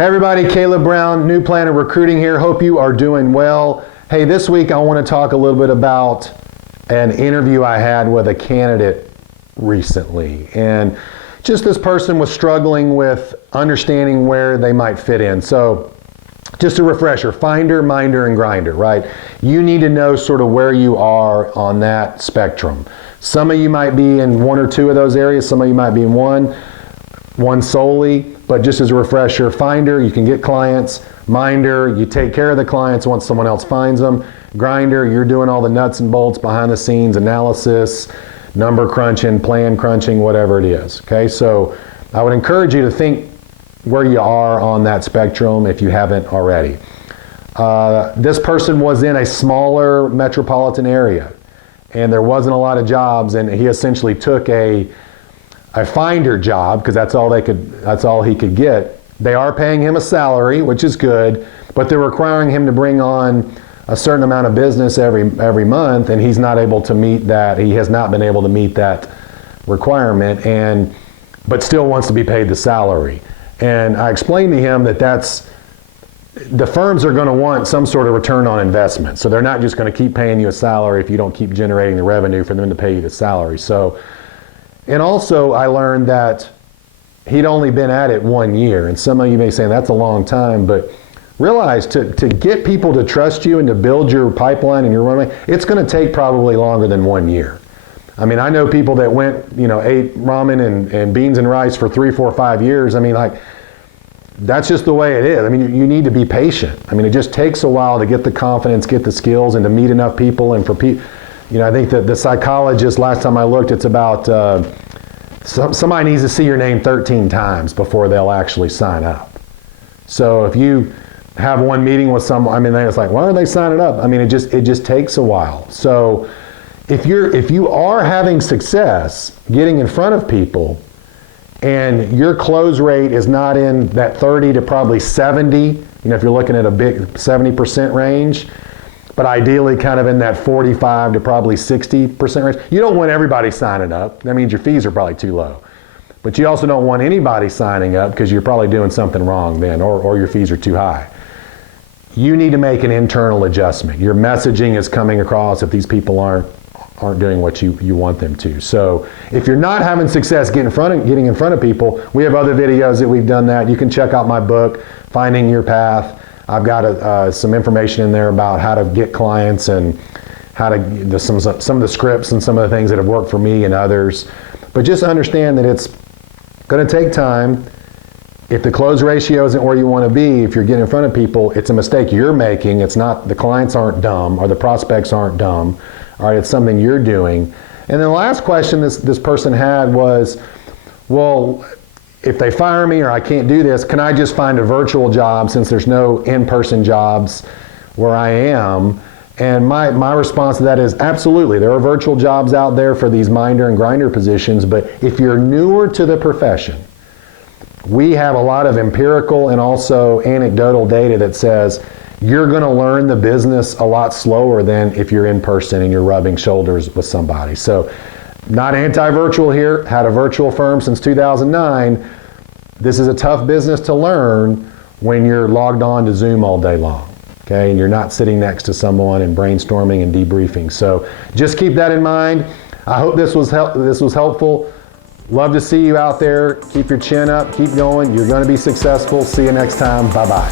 Hey everybody, Caleb Brown, New Planet Recruiting here. Hope you are doing well. Hey, this week I want to talk a little bit about an interview I had with a candidate recently. And just this person was struggling with understanding where they might fit in. So just a refresher, finder, minder, and grinder, right? You need to know sort of where you are on that spectrum. Some of you might be in one or two of those areas. Some of you might be in one solely, but just as a refresher, finder, you can get clients. Minder, you take care of the clients once someone else finds them. Grinder, you're doing all the nuts and bolts, behind the scenes analysis, number crunching, plan crunching, whatever it is, okay? So I would encourage you to think where you are on that spectrum if you haven't already. This person was in a smaller metropolitan area and there wasn't a lot of jobs, and he essentially took a finder job because that's all he could get. They are paying him a salary, which is good, but they're requiring him to bring on a certain amount of business every month, and he's not able to meet that. He has not been able to meet that requirement, but still wants to be paid the salary. And I explained to him that the firms are going to want some sort of return on investment. So they're not just going to keep paying you a salary if you don't keep generating the revenue for them to pay you the salary. And also I learned that he'd only been at it 1 year. And some of you may say that's a long time, but realize to get people to trust you and to build your pipeline and your runway, it's going to take probably longer than 1 year. I mean, I know people that went, ate ramen and beans and rice for 3, 4, 5 years. I mean, that's just the way it is. I mean, you need to be patient. I mean, it just takes a while to get the confidence, get the skills, and to meet enough people. And for people, I think that the psychologist, last time I looked, it's about somebody needs to see your name 13 times before they'll actually sign up. So if you have one meeting with someone, I mean, then it's like, why are they signing up? I mean, it just takes a while. So if you are having success getting in front of people and your close rate is not in that 30 to probably 70, if you're looking at a big 70% range, but ideally kind of in that 45 to probably 60% range. You don't want everybody signing up. That means your fees are probably too low. But you also don't want anybody signing up because you're probably doing something wrong then, or your fees are too high. You need to make an internal adjustment. Your messaging is coming across if these people aren't doing what you want them to. So if you're not having success getting in front of people, we have other videos that we've done that. You can check out my book, Finding Your Path. I've got some information in there about how to get clients and how to some of the scripts and some of the things that have worked for me and others. But just understand that it's going to take time. If the close ratio isn't where you want to be, if you're getting in front of people, it's a mistake you're making. It's not, the clients aren't dumb or the prospects aren't dumb. All right, it's something you're doing. And then the last question this person had was, well, if they fire me or I can't do this, can I just find a virtual job since there's no in-person jobs where I am? And my response to that is absolutely. There are virtual jobs out there for these minder and grinder positions, but if you're newer to the profession, we have a lot of empirical and also anecdotal data that says you're going to learn the business a lot slower than if you're in person and you're rubbing shoulders with somebody. So not anti-virtual here, had a virtual firm since 2009. This is a tough business to learn when you're logged on to Zoom all day long, okay? And you're not sitting next to someone and brainstorming and debriefing. So just keep that in mind. I hope this was helpful. Love to see you out there. Keep your chin up, keep going. You're going to be successful. See you next time. Bye-bye.